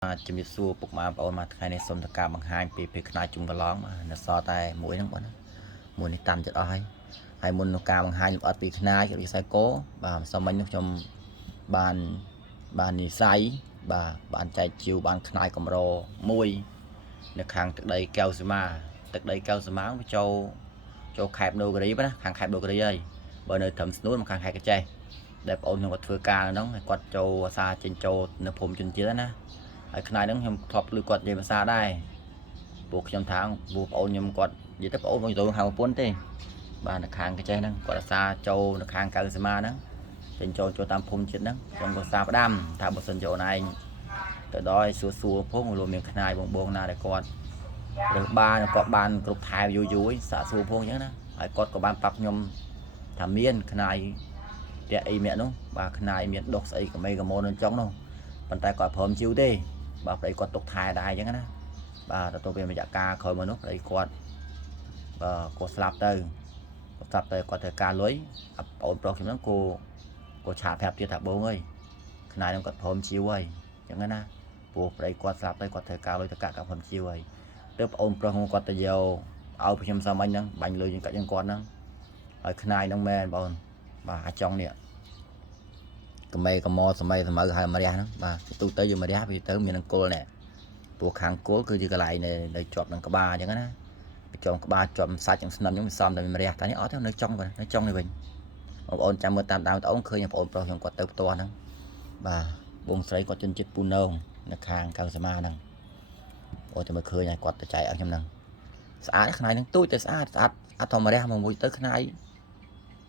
ជំរាបសួរពុកម៉ែបងប្អូនមកថ្ងៃនេះសូមតការបង្ហាញពីខ្នាតជុំកន្លងនៅសល់តែមួយហ្នឹងបងណាមួយនេះតាន់ចិត្តអស់ហើយមុននឹងការបង្ហាញលម្អិតពីខ្នាតវិស័យគោបាទសូមមិញនោះខ្ញុំបាននិស័យបាទបានចែកជីវបានខ្នាតកម្រមួយនៅខាងទឹកដីកែវសីមាទឹកដីកែវសីមាវាចូលខេត្តដូគិរីណាខាងខេត្តដូគិរីហើយបើនៅត្រឹមស្នួលមកខាងខេត្តកញ្ចេះដែលបងប្អូនខ្ញុំគាត់ធ្វើការហ្នឹងហើយគាត់ចូលអាសាចេញចូលនៅភូមិជនជាតិណាហើយខ្នាតហ្នឹងខ្ញុំធ្លាប់ឮគាត់និយាយភាសាដែរពួកខ្ញុំថាពួកបងប្អូនខ្ញុំគាត់និយាយទៅបងប្អូនខ្ញុំទៅហៅប្រពន្ធទេបាទនៅខាងកញ្ចេះហ្នឹងគាត់អាសាចូលនៅខាងកៅសីមាហ្នឹងចេញចូលតាមភូមិជាតិហ្នឹងខ្ញុំក៏សាផ្ដាំថាបើសិនជាអូនឯងទៅដល់សួរផងរួមមានខ្នាតបងណាដែលគាត់ឬបានគាត់បានគ្រប់ថែយូរសាកសួរផងអញ្ចឹងណាហើយគាត់ក៏បានប្រាប់ខ្ញុំថាមានខ្នាតតែអីម្នាក់នោះបាទខ្នាតមានដុសស្អីកម៉ូននៅចុងនោះប៉ុន្តែគាត់ព្រមជីវទេបាទប្តីគាត់ទុកថែដែរអញ្ចឹងណាបាទទៅពេលរយៈកាលក្រោយមកនោះប្តីគាត់គាត់ស្លាប់ទៅគាត់ត្រូវការលុយប្អូនប្រុសខ្ញុំហ្នឹងគាត់ឆាតប្រាប់ទៀតថាបងអើយខ្នាតហ្នឹងគាត់ព្រមជីវហើយអញ្ចឹងណាព្រោះប្តីគាត់ស្លាប់ទៅគាត់ត្រូវការលុយទៅកាក់ព្រមជីវហើយទៅប្អូនប្រុសគាត់ទៅយកឲ្យខ្ញុំសាមញ្ញហ្នឹងបាញ់លុយយើងកាក់យើងគាត់ហ្នឹងហើយខ្នាតហ្នឹងមែនបងបាទអាចង់នេះកម៉េកម៉សម័យហើយមរះហ្នឹងបាទទូទៅយមរះវាទៅមានអង្គលនេះព្រោះខាងគល់គឺជាកន្លែងនៅជាប់នឹងក្បាលអញ្ចឹងណាជាប់ក្បាលជាប់សាច់យ៉ាងស្នឹមអញ្ចឹងវាសំតែមរះតែនេះអត់ទេនៅចុងនេះវិញបងប្អូនចាំមើលតាមដើមត្អូនឃើញបងប្អូនប្រុសខ្ញុំគាត់ទៅផ្ទាស់ហ្នឹងបាទបងស្រីគាត់ជនជាតិពូណងនៅខាងកៅសីមាហ្នឹងអូតែមើលឃើញហើយគាត់ទៅចែកឲ្យខ្ញុំហ្នឹងស្អាតខ្នាតហ្នឹងទូចតែស្អាតអត់ធម្មរះមកមួយទៅខ្នាត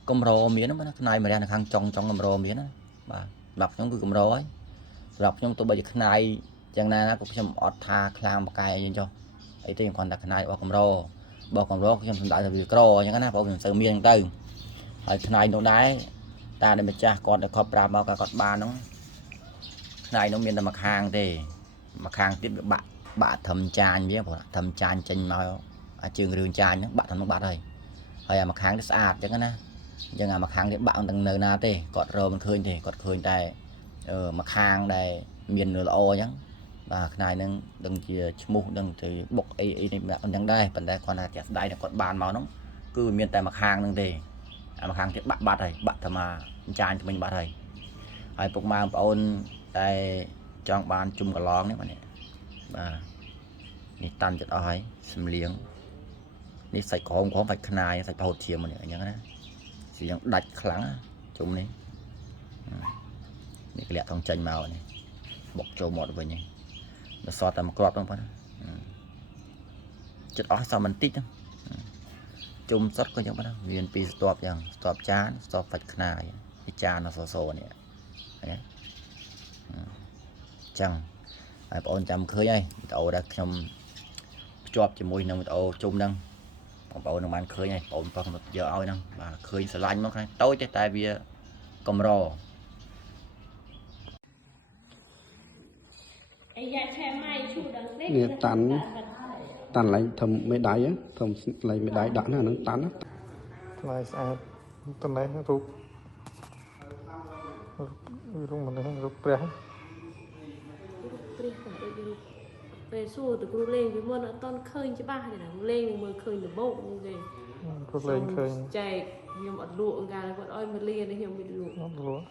កម្រមានហ្នឹងណាខ្នាតម្រះនៅខាងចុងកម្រមានណាបាទសម្រាប់ខ្ញុំគឺកម្រហើយសម្រាប់ខ្ញុំទោះបីជាខ្នាតយ៉ាងណាក៏ខ្ញុំអត់ថាខ្លាំងបកាយអីចុះអីទេខ្ញុំគ្រាន់តែខ្នាតរបស់កម្រខ្ញុំសំដៅថាវាក្រអញ្ចឹងណាបងខ្ញុំមិនសូវមានអញ្ចឹងទៅហើយខ្នាតនោះដែរតាដែលម្ចាស់គាត់គាត់ប្រាប់មកគាត់បានហ្នឹងខ្នាតនោះមានតែមួយខាងទេមួយខាងទៀតវាបាក់ធំចាញវាព្រោះធំចាញចេញមកជើងរឿងចាញហ្នឹងបាក់ធំនោះបាត់ហើយអាមួយខាងនេះស្អាតអញ្ចឹងណាអញ្ចឹងអាមួយខាងទៀតបាក់មិនដឹងនៅណាទេគាត់រកមិនឃើញទេគាត់ឃើញតែមួយខាងដែលមានល្អអញ្ចឹងបាទខ្នាតហ្នឹងដឹងជាឈ្មោះដឹងទៅបុកអីនេះអញ្ចឹងដែរប៉ុន្តែគាត់ថាជាក់ស្ដែងគាត់បានមកហ្នឹងគឺមានតែមួយខាងហ្នឹងទេអាមួយខាងទៀតបាក់បាត់ហើយបាក់តែមកចាញទៅវិញបាត់ហើយពុកម៉ែបងប្អូនតែចង់បានជុំកន្លងនេះបាទនេះតាន់ចិត្តអស់ហើយសំលៀងនេះសាច់ក្រមបាច់ខ្នាយសាច់ប្រហូតឈាមនេះអញ្ចឹងណាស្រៀងដាច់ខ្លាំងជុំនេះកលាក់ថងចេញមកនេះបុកចូលមាត់វិញនេះដល់សតតែមួយគ្រាប់ហ្នឹងបងចិត្តអស់សមបន្តិចហ្នឹងជុំសុតក៏អញ្ចឹងបងមានពីរស្ទាប់យ៉ាងស្ទាប់ចានស្ទាប់បាច់ខ្នាយពីចានដល់សនេះអញ្ចឹងហើយបងប្អូនចាំឃើញហើយវីដេអូដែលខ្ញុំភ្ជាប់ជាមួយនឹងវីដេអូជុំហ្នឹងបងប្អូននឹងបានឃើញហើយបងប្អូនយកឲ្យហ្នឹងបាទឃើញស្រឡាញ់មកខាងតូចតែវាកម្រនេះតាន់ឡើងធំមេដៃធំឡើងមេដៃដាក់ណាហ្នឹងតាន់ថ្លៃស្អាតតនេះរូបមនុស្សរូបព្រះពេលសួរទៅគ្រូលេងពីមុនអត់តន់ឃើញច្បាស់ទេណាលេងមើលឃើញដំបូកទេគ្រូលេងឃើញចែកខ្ញុំអត់លក់អង្ការគាត់ឲ្យមកលៀនខ្ញុំមិនលក់អត់លក់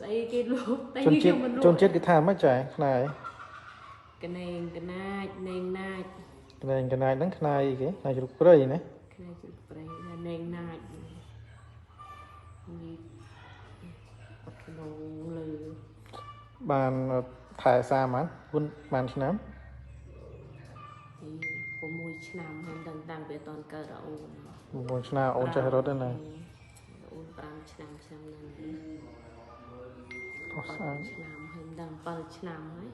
ស្អីគេលក់តែខ្ញុំមិនលក់ជនជាតិគេថាមិនចែខ្នាយកណែងកណាចណែងណាចហ្នឹងខ្នាយគេខ្នាយជ្រូកព្រៃណាខ្នាយជ្រូកព្រៃណែងណាចនេះអត់ក្នុងលើបានថែសាបានបានឆ្នាំ6ឆ្នាំហើយដឹងតាំងពីតនកើតអូន6ឆ្នាំអូនចេះរត់ទេណាអូន5ឆ្នាំហ្នឹងអស់ស្អាតឆ្នាំហើយដឹង7ឆ្នាំហើយ